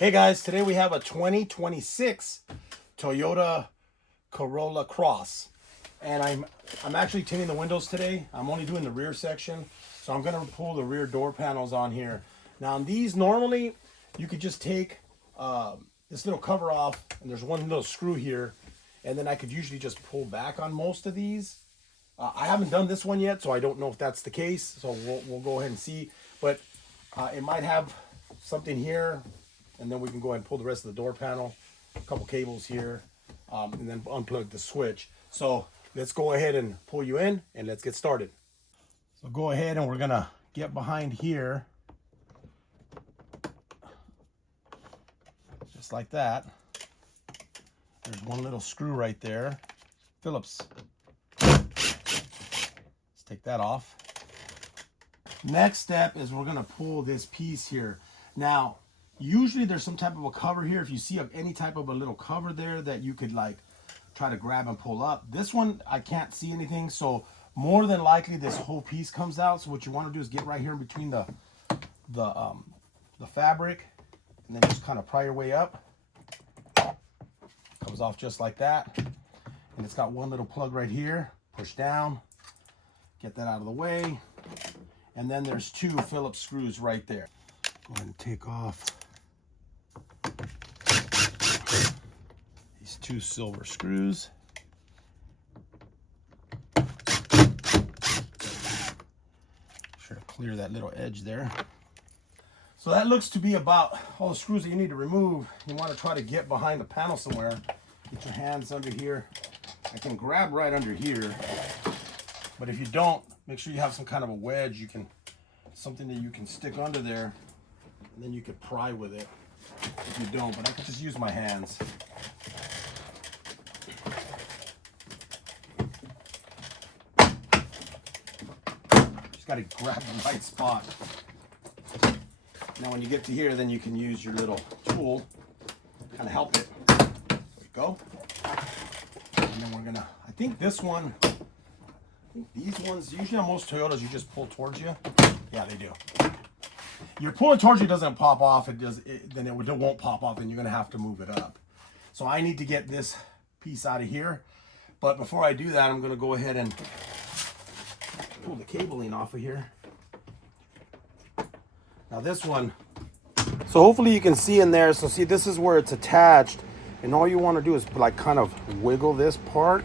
Hey guys, today we have a 2026 Toyota Corolla Cross, and I'm actually tinting the windows today. I'm only doing the rear section, so I'm gonna pull the rear door panels on here. Now on these, normally you could just take this little cover off, and there's one little screw here, and then I could usually just pull back on most of these. I haven't done this one yet, so I don't know if that's the case. So we'll go ahead and see, but it might have something here. And then we can go ahead and pull the rest of the door panel, a couple cables here, and then unplug the switch. So let's go ahead and pull you in and let's get started. So go ahead and we're gonna get behind here, just like that. There's one little screw right there, Phillips. Let's take that off. Next step is we're gonna pull this piece here. Now, usually there's some type of a cover here. If you see any type of a little cover there that you could like try to grab and pull up. This one, I can't see anything. So more than likely this whole piece comes out. So what you want to do is get right here in between the fabric and then just kind of pry your way up. Comes off just like that. And it's got one little plug right here. Push down, get that out of the way. And then there's two Phillips screws right there. Go ahead and take off these two silver screws. Sure to clear that little edge there. So that looks to be about all the screws that you need to remove. You want to try to get behind the panel somewhere. Get your hands under here. I can grab right under here, but if you don't, make sure you have some kind of a wedge. Something that you can stick under there, and then you could pry with it. If you don't, but I could just use my hands. Just got to grab the right spot. Now when you get to here, then you can use your little tool, kind of help it. There you go. And then we're gonna, I think these ones, usually on most Toyotas, you just pull towards you. Yeah, they do. You're pulling towards you, doesn't then it won't pop off, and you're gonna have to move it up. So I need to get this piece out of here. But before I do that, I'm gonna go ahead and pull the cabling off of here. Now this one, so hopefully you can see in there. So see, this is where it's attached, and all you want to do is like kind of wiggle this part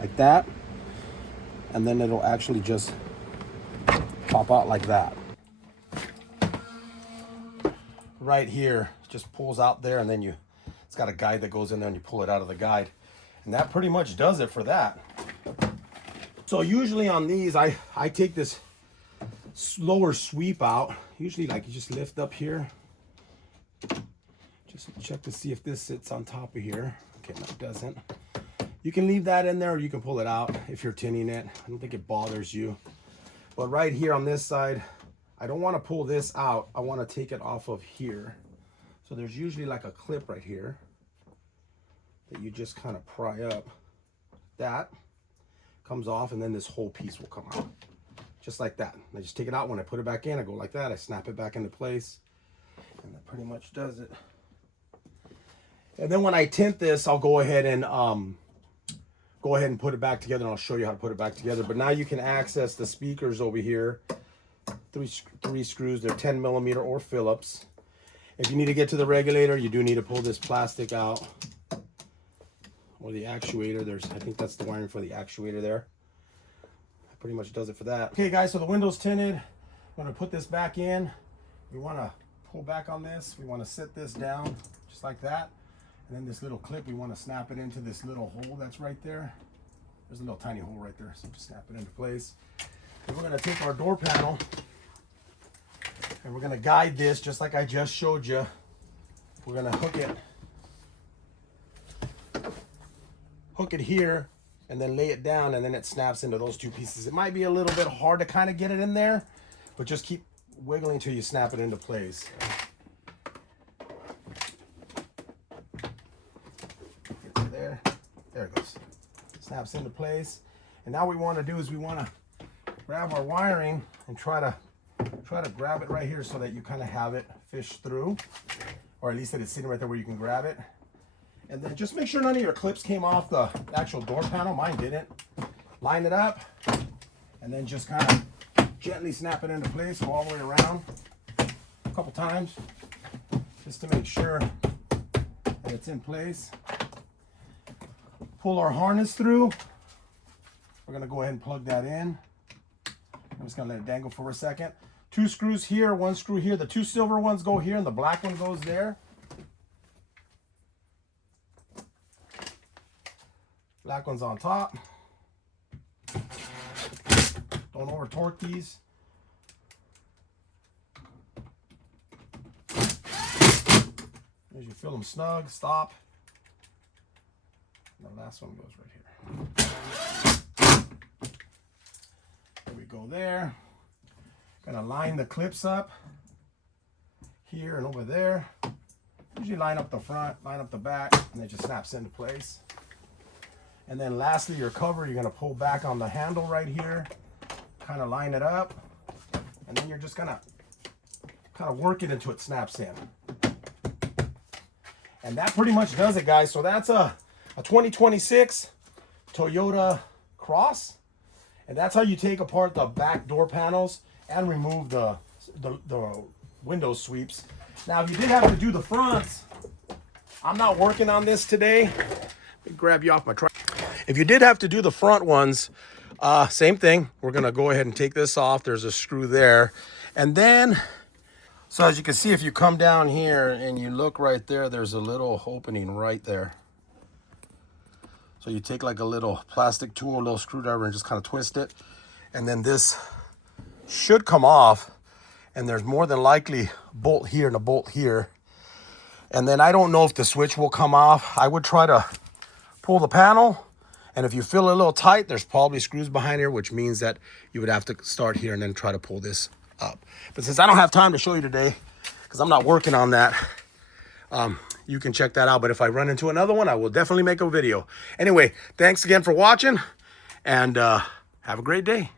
like that, and then it'll actually just pop out like that. Right here, just pulls out there, and then it's got a guide that goes in there, and you pull it out of the guide, and that pretty much does it for that. So usually on these, I take this lower sweep out. Usually, like, you just lift up here. Just check to see if this sits on top of here. Okay, no, it doesn't. You can leave that in there, or you can pull it out if you're tinning it. I don't think it bothers you. But right here on this side, I don't want to pull this out. I want to take it off of here. So there's usually like a clip right here that you just kind of pry up. That comes off, and then this whole piece will come out. Just like that. I just take it out. When I put it back in, I go like that. I snap it back into place. And that pretty much does it. And then when I tint this, I'll go ahead and put it back together, and I'll show you how to put it back together. But now you can access the speakers over here. Three screws. They're 10 millimeter or Phillips. If you need to get to the regulator, you do need to pull this plastic out, or the actuator. I think that's the wiring for the actuator there. That pretty much does it for that. Okay guys, so the window's tinted. I'm gonna put this back in. We wanna pull back on this. We wanna sit this down just like that. And then this little clip, we want to snap it into this little hole that's right there. There's a little tiny hole right there, so just snap it into place. Then we're going to take our door panel, and we're going to guide this just like I just showed you. We're going to hook it here, and then lay it down, and then it snaps into those two pieces. It might be a little bit hard to kind of get it in there, but just keep wiggling until you snap it into place. There it goes. Snaps into place. And now what we want to do is we want to grab our wiring and try to grab it right here so that you kind of have it fish through, or at least that it's sitting right there where you can grab it. And then just make sure none of your clips came off the actual door panel. Mine didn't. Line it up, and then just kind of gently snap it into place, go all the way around a couple times, just to make sure that it's in place. Pull our harness through. We're gonna go ahead and plug that in. I'm just gonna let it dangle for a second. 2 screws here, 1 screw here. The 2 silver ones go here and the black one goes there. Black one's on top. Don't over torque these. As you feel them snug, stop. And the last one goes right here. There we go there. Gonna line the clips up here and over there. Usually line up the front, line up the back, and it just snaps into place. And then lastly, your cover, you're gonna pull back on the handle right here, kind of line it up, and then you're just gonna kind of work it until it snaps in. And that pretty much does it, guys. So that's a 2026 Toyota Cross. And that's how you take apart the back door panels and remove the window sweeps. Now, if you did have to do the fronts, I'm not working on this today. Let me grab you off my truck. If you did have to do the front ones, same thing. We're gonna go ahead and take this off. There's a screw there. And then, so as you can see, if you come down here and you look right there, there's a little opening right there. So you take like a little plastic tool, a little screwdriver, and just kind of twist it. And then this should come off. And there's more than likely a bolt here and a bolt here. And then I don't know if the switch will come off. I would try to pull the panel. And if you feel it a little tight, there's probably screws behind here, which means that you would have to start here and then try to pull this up. But since I don't have time to show you today, because I'm not working on that, you can check that out. But if I run into another one, I will definitely make a video. Anyway, thanks again for watching, and have a great day.